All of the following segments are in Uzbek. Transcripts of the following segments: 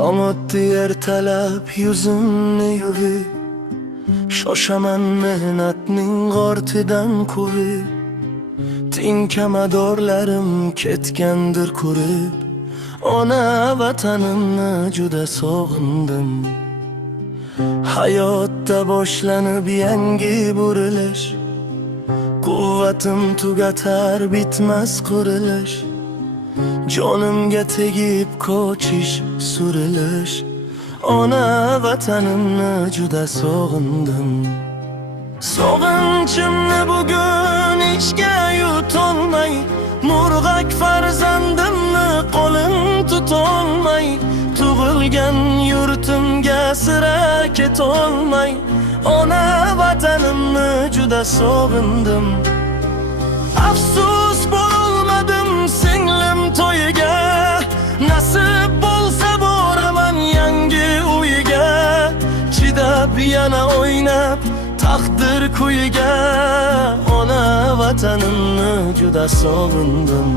Tong o'tdi ertalab yuzimni yuvib, shoshaman mehnatning g'ortidan quvib. Tinkamadorlarim ketgandir qurib, ona vatanimni juda sog'indim. Hayotda boshlanib yangi burilish, quvvatim tugatar bitmas qurilish. Jonimga tegib ko'chish, surilish, ona vatanimni juda sog'indim. Sog'inchimni bugun hechga yutolmay, murg'ak farzandimni qo'lim tutolmay, tug'ilgan yurtimga sira ketolmay, ona vatanimni juda sog'indim. Afsus bo'lmadim singlim to'yiga, nasib bo'lsa boraman yangi uyiga. Chidab yana o'ynab taqdir kuyiga, ona vatanimni juda sog'indim.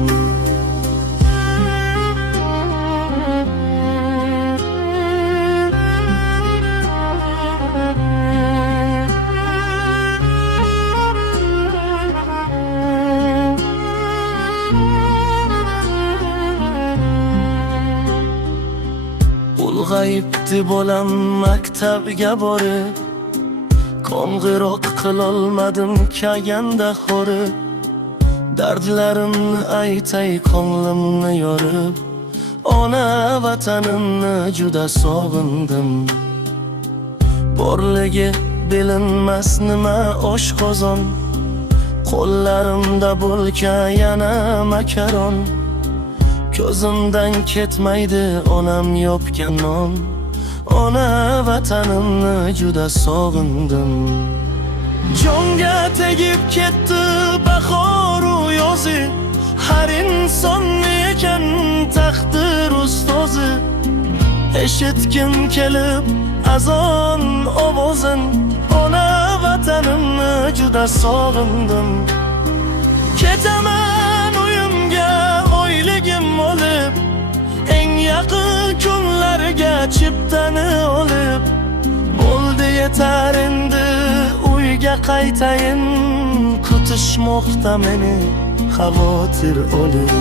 Ulg'ayibdi bolam maktabga borib, qo'ng'iroq qilolmadim kaganda horib. Dardlarimni aytay ko'nglimni yorib, ona vatanimni juda sog'indim. Borligi bilinmas nima oshqozon, qo'llarimda bo'lka yana makaron. Ko'zimdan ketmaydi onam yopgan non, ona vatanimni juda sog'indim. Jonga tegib ketdi bahoru yozi, har insonni ekan taqdir ustozi. Eshitgim kelib azon ovozin, ona vatanimni juda sog'indim. Ketaman uyimga oyligim olib, eng yaqin kunlarga chiptani olib. Bo'ldi yetar endi uyga qaytayin, kutishmoqda meni xavotir olib.